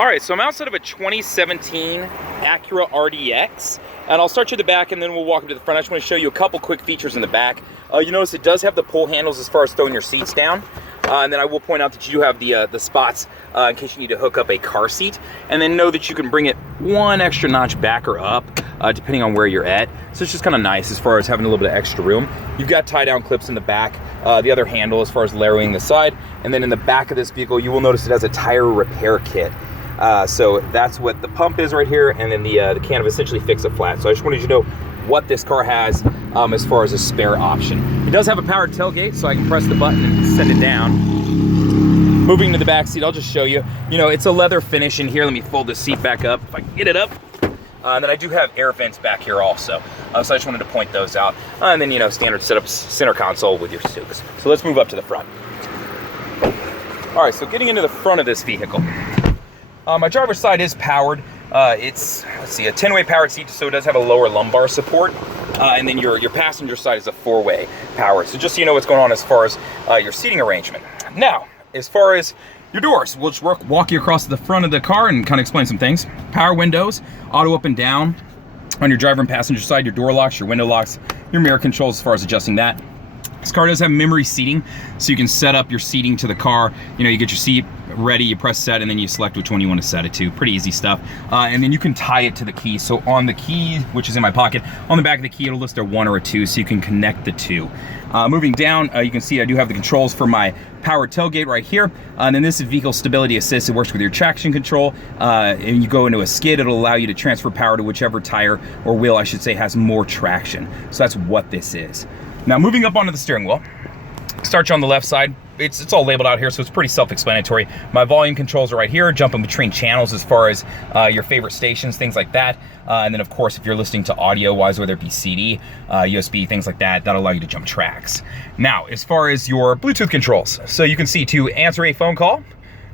All right, so I'm outside of a 2017 Acura RDX, and I'll start you at the back and then we'll walk up to the front. I just want to show you a couple quick features in the back. You notice it does have the pull handles as far as throwing your seats down. And then I will point out that you do have the spots in case you need to hook up a car seat. And then know that you can bring it one extra notch back or up, depending on where you're at. So it's just kind of nice as far as having a little bit of extra room. You've got tie-down clips in the back, the other handle as far as layering the side. And then in the back of this vehicle, you will notice it has a tire repair kit. So that's what the pump is right here, and then the can of essentially Fix-A-Flat. So I just wanted you to know what this car has as far as a spare option. It does have a powered tailgate, so I can press the button and send it down. Moving to the back seat, I'll just show you. You know, it's a leather finish in here. Let me fold this seat back up if I can get it up. And then I do have air vents back here also. So I just wanted to point those out. And then, you know, standard setup center console with your Suks. So let's move up to the front. All right, so getting into the front of this vehicle. My driver's side is powered. It's, let's see, a 10-way powered seat, so it does have a lower lumbar support. And then your passenger side is a 4-way powered. So just so you know what's going on as far as your seating arrangement. Now, as far as your doors, we'll just walk you across the front of the car and kind of explain some things. Power windows, auto up and down. On your driver and passenger side, your door locks, your window locks, your mirror controls as far as adjusting that. This car does have memory seating, so you can set up your seating to the car. You know, you get your seat ready, you press set, and then you select which one you want to set it to. Pretty easy stuff. And then you can tie it to the key. So on the key, which is in my pocket, on the back of the key, it'll list a 1 or a 2, so you can connect the 2. Moving down, you can see I do have the controls for my power tailgate right here. And then this is vehicle stability assist. It works with your traction control. And you go into a skid, it'll allow you to transfer power to whichever tire, or wheel I should say, has more traction. So that's what this is. Now moving up onto the steering wheel, start you on the left side. It's all labeled out here, so it's pretty self-explanatory. My volume controls are right here, jumping between channels as far as your favorite stations, things like that. And then of course, if you're listening to audio-wise, whether it be CD, USB, things like that, that'll allow you to jump tracks. Now, as far as your Bluetooth controls, so you can see to answer a phone call,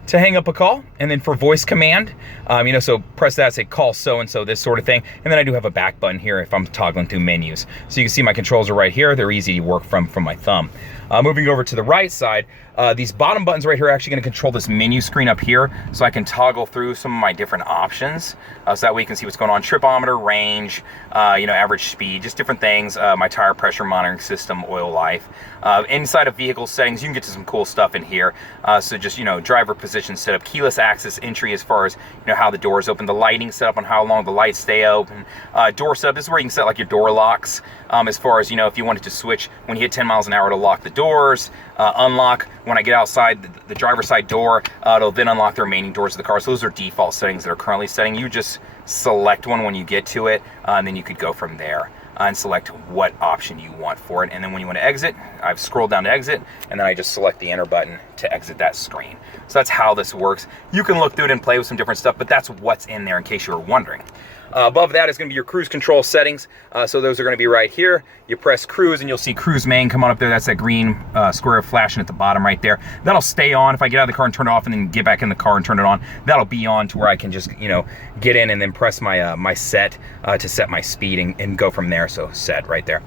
to hang up a call, and then for voice command, you know, so press that, say call so-and-so, this sort of thing. And then I do have a back button here if I'm toggling through menus. So you can see my controls are right here. They're easy to work from my thumb. Moving over to the right side, these bottom buttons right here are actually gonna control this menu screen up here, so I can toggle through some of my different options. So that way you can see what's going on, tripometer, range, you know, average speed, just different things, my tire pressure monitoring system, oil life. Inside of vehicle settings, you can get to some cool stuff in here. So just, you know, driver position setup, keyless access entry as far as, you know, how the doors open, the lighting setup on how long the lights stay open, door setup. This is where you can set like your door locks, as far as, you know, if you wanted to switch when you hit 10 miles an hour to lock the doors, unlock when I get outside the driver's side door, it'll then unlock the remaining doors of the car. So those are default settings that are currently setting. You just select one when you get to it, and then you could go from there and select what option you want for it. And then when you want to exit, I've scrolled down to exit, and then I just select the enter button to exit that screen. So that's how this works. You can look through it and play with some different stuff, but that's what's in there in case you were wondering. Above that is going to be your cruise control settings. So those are going to be right here. You press cruise and you'll see cruise main come on up there. That's that green square flashing at the bottom right there. That'll stay on. If I get out of the car and turn it off and then get back in the car and turn it on, that'll be on to where I can just, you know, get in and then press my my set to set my speed and go from there. So set right there.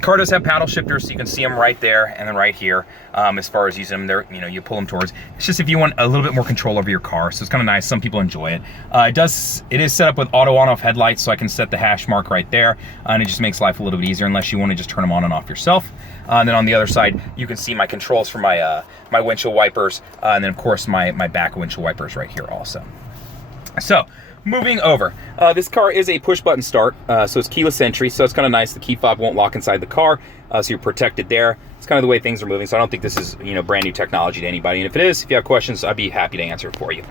Car does have paddle shifters, so you can see them right there and then right here. As far as using them, there, you know, you pull them towards. It's just if you want a little bit more control over your car, so it's kind of nice. Some people enjoy it. It is set up with auto on-off headlights, so I can set the hash mark right there, and it just makes life a little bit easier unless you want to just turn them on and off yourself. And then on the other side, you can see my controls for my my windshield wipers, and then of course my back windshield wipers right here also. So, moving over, this car is a push button start, so it's keyless entry, so it's kind of nice. The key fob won't lock inside the car, so you're protected there. It's kind of the way things are moving, so I don't think this is, you know, brand new technology to anybody. And if it is, if you have questions, I'd be happy to answer it for you.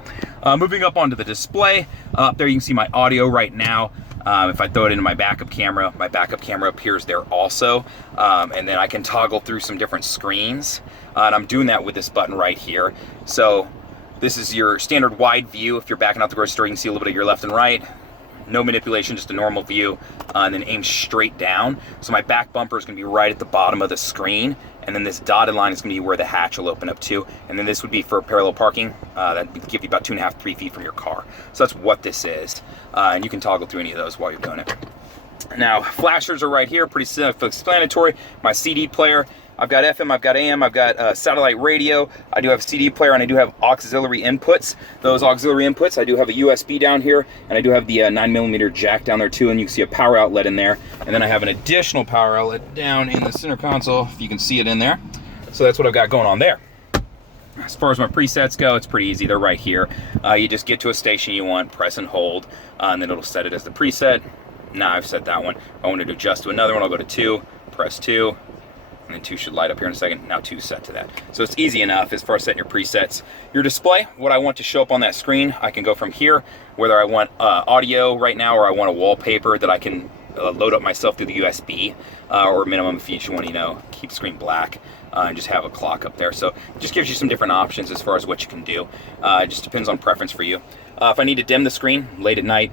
Moving up onto the display, up there you can see my audio right now. If I throw it into my backup camera appears there also. And then I can toggle through some different screens, and I'm doing that with this button right here. So this is your standard wide view. If you're backing out the grocery store, you can see a little bit of your left and right. No manipulation, just a normal view, and then aim straight down. So my back bumper is gonna be right at the bottom of the screen, and then this dotted line is gonna be where the hatch will open up to, and then this would be for parallel parking. That would give you about 2.5 to 3 feet from your car. So that's what this is, and you can toggle through any of those while you're doing it. Now, flashers are right here, pretty self-explanatory. My CD player, I've got FM, I've got AM, I've got satellite radio, I do have a CD player, and I do have auxiliary inputs. Those auxiliary inputs, I do have a USB down here, and I do have the 9mm jack down there too, and you can see a power outlet in there. And then I have an additional power outlet down in the center console, if you can see it in there. So that's what I've got going on there. As far as my presets go, it's pretty easy. They're right here. You just get to a station you want, press and hold, and then it'll set it as the preset. Now I've set that one. I wanted to adjust to another one. I'll go to 2, press 2, and then 2 should light up here in a second. Now 2 is set to that. So it's easy enough as far as setting your presets. Your display, what I want to show up on that screen, I can go from here, whether I want audio right now or I want a wallpaper that I can load up myself through the USB, or minimum if you just want to, keep screen black and just have a clock up there. So it just gives you some different options as far as what you can do. It just depends on preference for you. If I need to dim the screen late at night,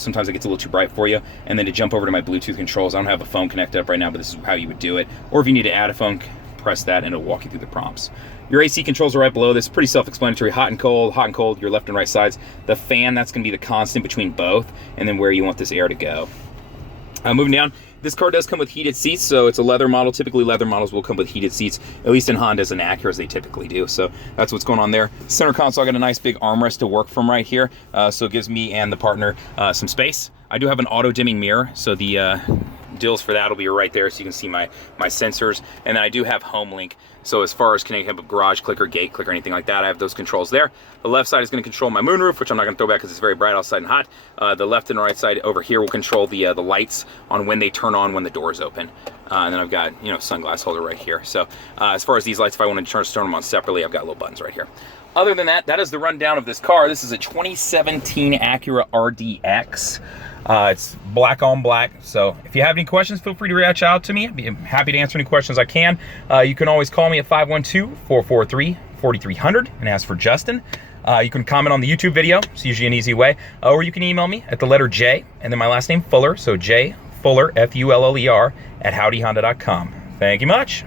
sometimes it gets a little too bright for you, and then to jump over to my Bluetooth controls, I don't have a phone connected up right now, but this is how you would do it. Or if you need to add a phone, press that and it'll walk you through the prompts. Your AC controls are right below this, pretty self-explanatory. Hot and cold, your left and right sides. The fan, that's gonna be the constant between both, and then where you want this air to go. Moving down, this car does come with heated seats, so it's a leather model. Typically leather models will come with heated seats, at least in Hondas and Acuras they typically do. So that's what's going on there. Center console, I got a nice big armrest to work from right here, so it gives me and the partner some space. I do have an auto dimming mirror, so the deals for that will be right there, so you can see my sensors. And then I do have home link, so as far as connecting up a garage clicker, gate clicker, anything like that, I have those controls there. The left side is going to control my moonroof, which I'm not going to throw back because it's very bright outside and hot. The left and right side over here will control the lights on when they turn on when the doors open. And then I've got sunglass holder right here. So as far as these lights, if I want to turn them on separately, I've got little buttons right here. Other than that, that is the rundown of this car. This is a 2017 Acura RDX. It's black on black, so if you have any questions, feel free to reach out to me. I'd be happy to answer any questions I can. You can always call me at 512-443-4300 and ask for Justin. You can comment on the YouTube video, it's usually an easy way, or you can email me at the letter J and then my last name Fuller, so J Fuller, Fuller, @howdyhonda.com. Thank you much.